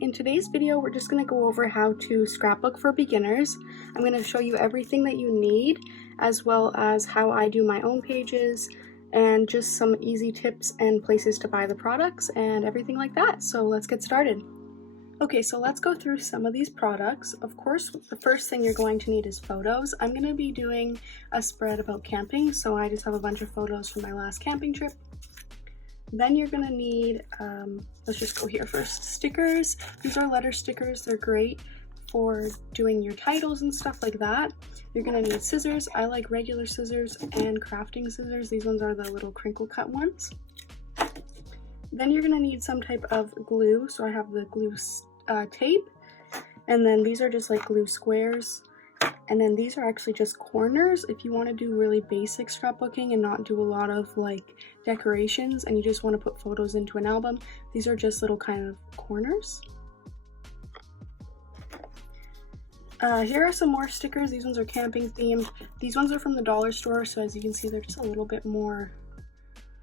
in today's video we're just going to go over how to scrapbook for beginners. I'm going to show you everything that you need, as well as how I do my own pages and just some easy tips and places to buy the products and everything like that. So let's get started. Okay, so let's go through some of these products. Of course, the first thing you're going to need is photos. I'm going to be doing a spread about camping, so I just have a bunch of photos from my last camping trip. Then you're going to need, let's just go here first, stickers. These are letter stickers. They're great for doing your titles and stuff like that. You're going to need scissors. I like regular scissors and crafting scissors. These ones are the little crinkle cut ones. Then you're going to need some type of glue. So I have the glue tape, and then these are just like glue squares. And then these are actually just corners if you want to do really basic scrapbooking and not do a lot of like decorations and you just want to put photos into an album. These are just little kind of corners. Here are some more stickers. These ones are camping themed. These ones are from the dollar store, so as you can see they're just a little bit more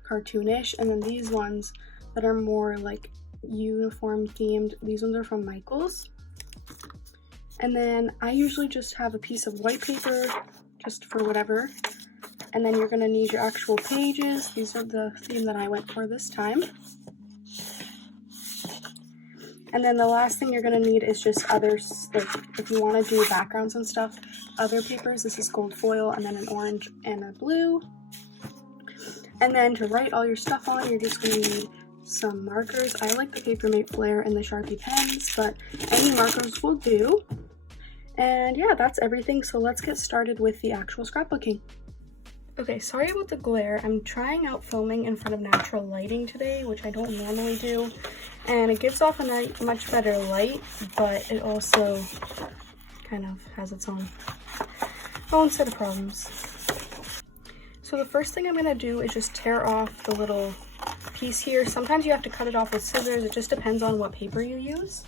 cartoonish. And then these ones that are more like uniform themed, these ones are from Michael's. And then I usually just have a piece of white paper just for whatever. And then you're going to need your actual pages. These are the theme that I went for this time. And then the last thing you're going to need is just others, like if you want to do backgrounds and stuff, other papers. This is gold foil, and then an orange and a blue. And then to write all your stuff on, you're just going to need some markers. I like the Papermate Flair and the Sharpie pens, but any markers will do. And yeah, that's everything. So let's get started with the actual scrapbooking. Okay, sorry about the glare. I'm trying out filming in front of natural lighting today, which I don't normally do. And it gives off a much better light, but it also kind of has its own set of problems. So the first thing I'm going to do is just tear off the little piece here. Sometimes you have to cut it off with scissors. It just depends on what paper you use.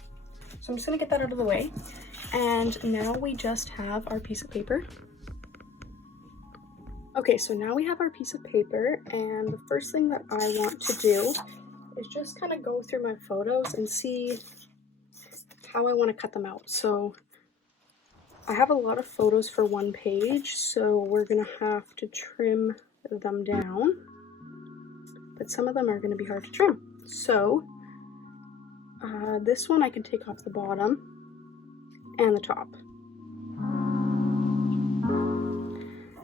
So I'm just going to get that out of the way. And now we just have our piece of paper. Okay, so now we have our piece of paper, and the first thing that I want to do is just kind of go through my photos and see how I want to cut them out. So I have a lot of photos for one page, so we're going to have to trim them down, but some of them are going to be hard to trim. So this one I can take off the bottom and the top.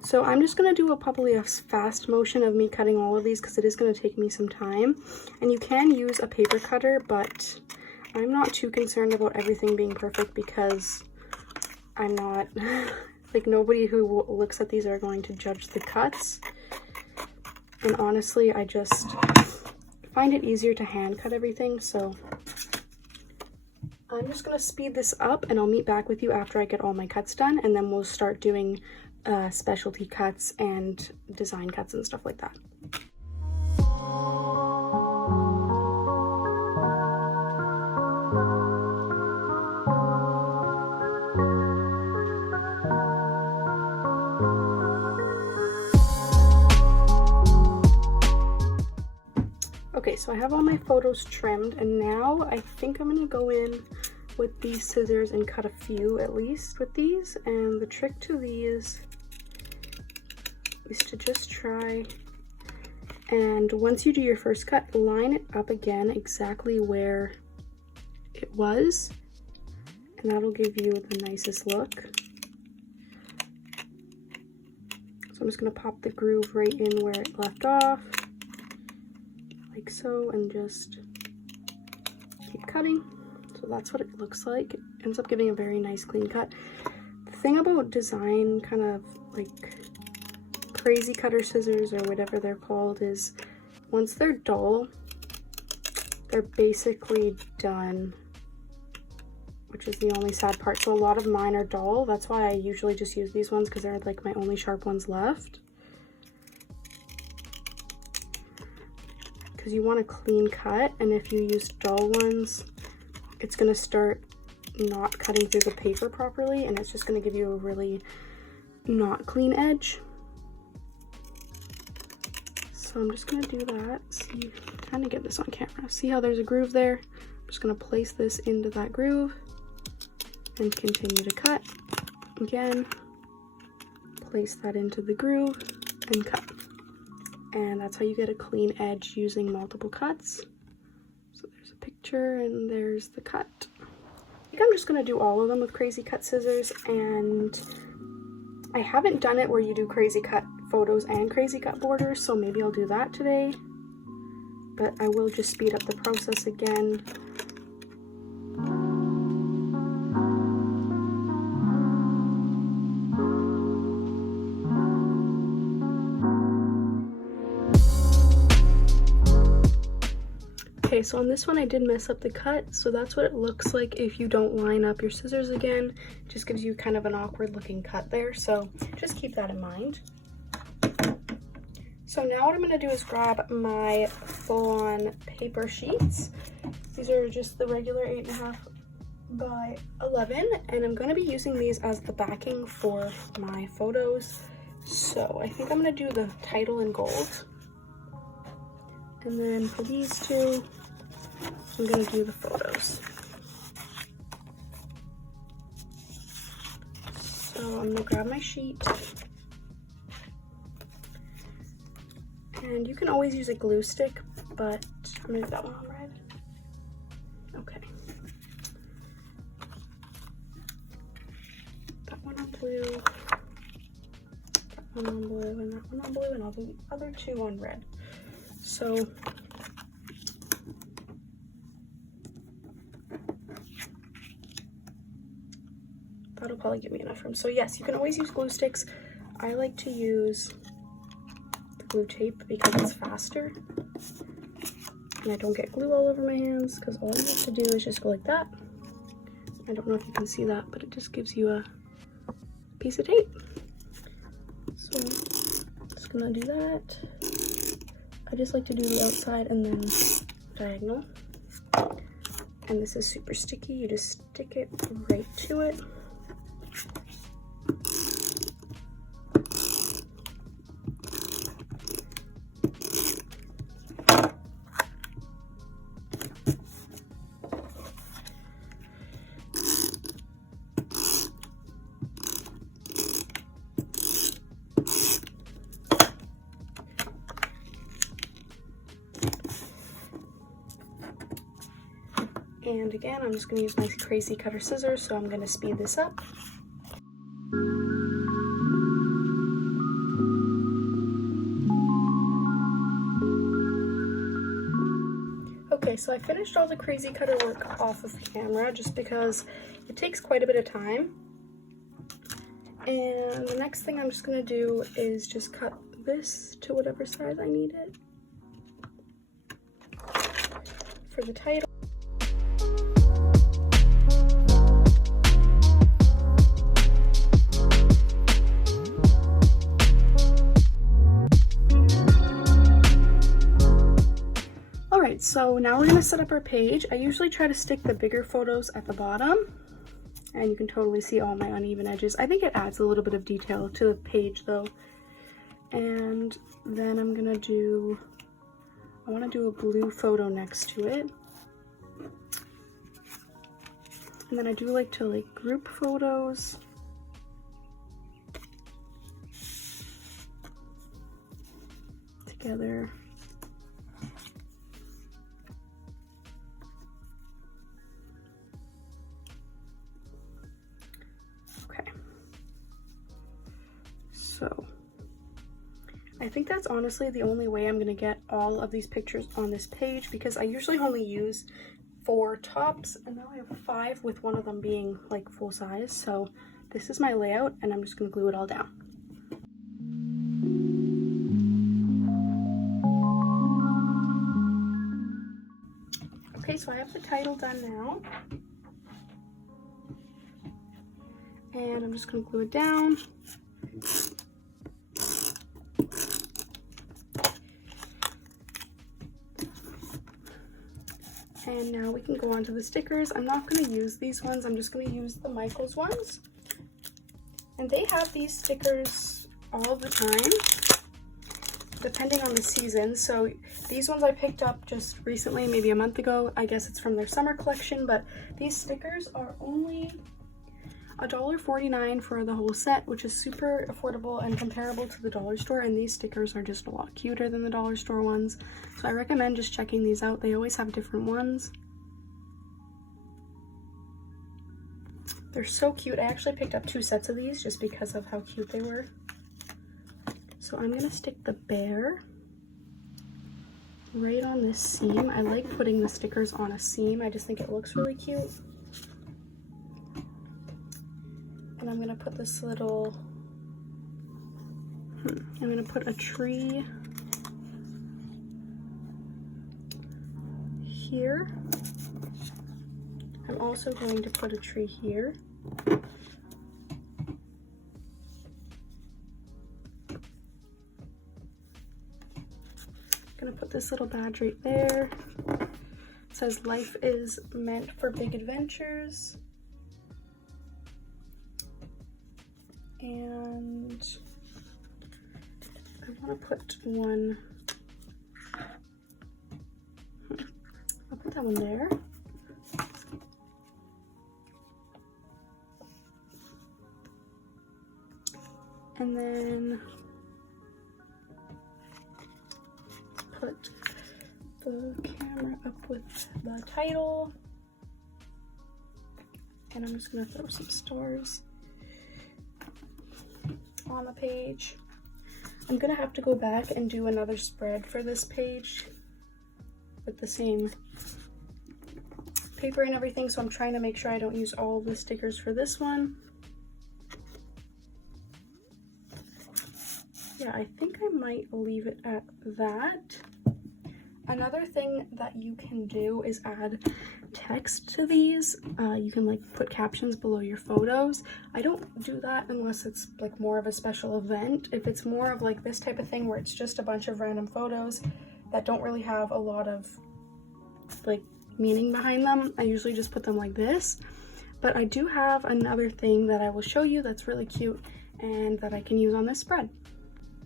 So I'm just going to do probably a fast motion of me cutting all of these because it is going to take me some time. And you can use a paper cutter, but I'm not too concerned about everything being perfect because I'm not, like, nobody who looks at these are going to judge the cuts. And honestly, I just find it easier to hand cut everything, so I'm just going to speed this up and I'll meet back with you after I get all my cuts done, and then we'll start doing specialty cuts and design cuts and stuff like that. Okay, so I have all my photos trimmed, and now I think I'm going to go in with these scissors and cut a few at least with these. And the trick to these is to just try, and once you do your first cut, line it up again exactly where it was, and that'll give you the nicest look. So I'm just going to pop the groove right in where it left off, like so, and just keep cutting. So that's what it looks like. It ends up giving a very nice clean cut. The thing about design kind of like crazy cutter scissors or whatever they're called is once they're dull, they're basically done, which is the only sad part. So a lot of mine are dull. That's why I usually just use these ones, because they're like my only sharp ones left. Because you want a clean cut, and if you use dull ones, it's going to start not cutting through the paper properly, and it's just going to give you a really not clean edge. So I'm just going to do that. See, trying to get this on camera. See how there's a groove there? I'm just going to place this into that groove and continue to cut. Again, place that into the groove and cut. And that's how you get a clean edge using multiple cuts. So there's a picture and there's the cut. I think I'm just going to do all of them with crazy cut scissors, and I haven't done it where you do crazy cut photos and crazy cut borders, so maybe I'll do that today. But I will just speed up the process again. Okay, so on this one I did mess up the cut, so that's what it looks like if you don't line up your scissors again. It just gives you kind of an awkward looking cut there, so just keep that in mind. So now what I'm going to do is grab my full-on paper sheets. These are just the regular 8.5 by 11, and I'm going to be using these as the backing for my photos. So I think I'm going to do the title in gold. And then for these two, I'm going to do the photos. So I'm going to grab my sheet. And you can always use a glue stick, but I'm going to do that one on red. Okay. That one on blue. That one on blue, and that one on blue, and I'll do the other two on red. So that'll probably give me enough room. So yes, you can always use glue sticks. I like to use the glue tape because it's faster and I don't get glue all over my hands, because all you have to do is just go like that. I don't know if you can see that, but it just gives you a piece of tape. So I'm just gonna do that. I just like to do the outside and then diagonal. And this is super sticky. You just stick it right to it. And again, I'm just going to use my crazy cutter scissors, so I'm going to speed this up. Okay, so I finished all the crazy cutter work off of camera just because it takes quite a bit of time. And the next thing I'm just going to do is just cut this to whatever size I need it for the title. Alright, so now we're going to set up our page. I usually try to stick the bigger photos at the bottom, and you can totally see all my uneven edges. I think it adds a little bit of detail to the page though. And then I'm going to do, I want to do a blue photo next to it. And then I do like to group photos. Together. So I think that's honestly the only way I'm going to get all of these pictures on this page, because I usually only use 4 tops, and now I have 5 with one of them being full size. So this is my layout, and I'm just going to glue it all down. Okay, so I have the title done now, and I'm just going to glue it down. And now we can go on to the stickers. I'm not going to use these ones. I'm just going to use the Michaels ones. And they have these stickers all the time. depending on the season. So these ones I picked up just recently, maybe a month ago. I guess it's from their summer collection, but these stickers are only $1.49 for the whole set, which is super affordable and comparable to the dollar store, and these stickers are just a lot cuter than the dollar store ones. So I recommend just checking these out. They always have different ones. They're so cute. I actually picked up 2 sets of these just because of how cute they were. So I'm gonna stick the bear right on this seam. I like putting the stickers on a seam. I just think it looks really cute. And I'm gonna put this little, I'm gonna put a tree here. I'm also going to put a tree here. Gonna put this little badge right there. It says life is meant for big adventures. And I want to put one, I'll put that one there. And then put the camera up with the title. And I'm just gonna throw some stars on the page. I'm gonna have to go back and do another spread for this page with the same paper and everything, so I'm trying to make sure I don't use all the stickers for this one. Yeah, I think I might leave it at that. Another thing that you can do is add text to these. You can like put captions below your photos. I don't do that unless it's like more of a special event. If it's more of like this type of thing where it's just a bunch of random photos that don't really have a lot of like meaning behind them, I usually just put them like this. But I do have another thing that I will show you that's really cute and that I can use on this spread.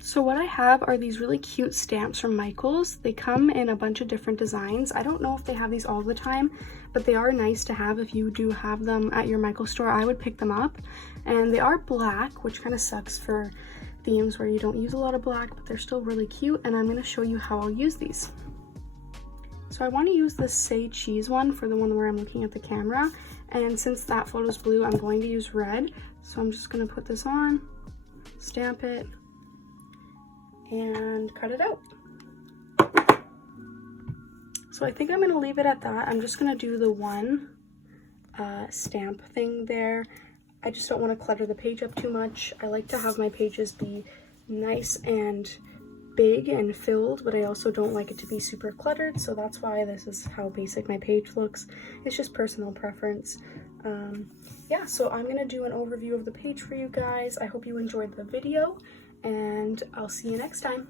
So what I have are these really cute stamps from Michaels. They come in a bunch of different designs. I don't know if they have these all the time, but they are nice to have if you do have them at your Michaels store. I would pick them up. And they are black, which kind of sucks for themes where you don't use a lot of black, but they're still really cute. And I'm going to show you how I'll use these. So I want to use this Say Cheese one for the one where I'm looking at the camera. And since that photo's blue, I'm going to use red. So I'm just going to put this on, stamp it, and cut it out. So I think I'm gonna leave it at that. I'm just gonna do the one stamp thing there. I just don't want to clutter the page up too much. I like to have my pages be nice and big and filled, but I also don't like it to be super cluttered, so that's why this is how basic my page looks. It's just personal preference. Yeah, so I'm gonna do an overview of the page for you guys. I hope you enjoyed the video, and I'll see you next time.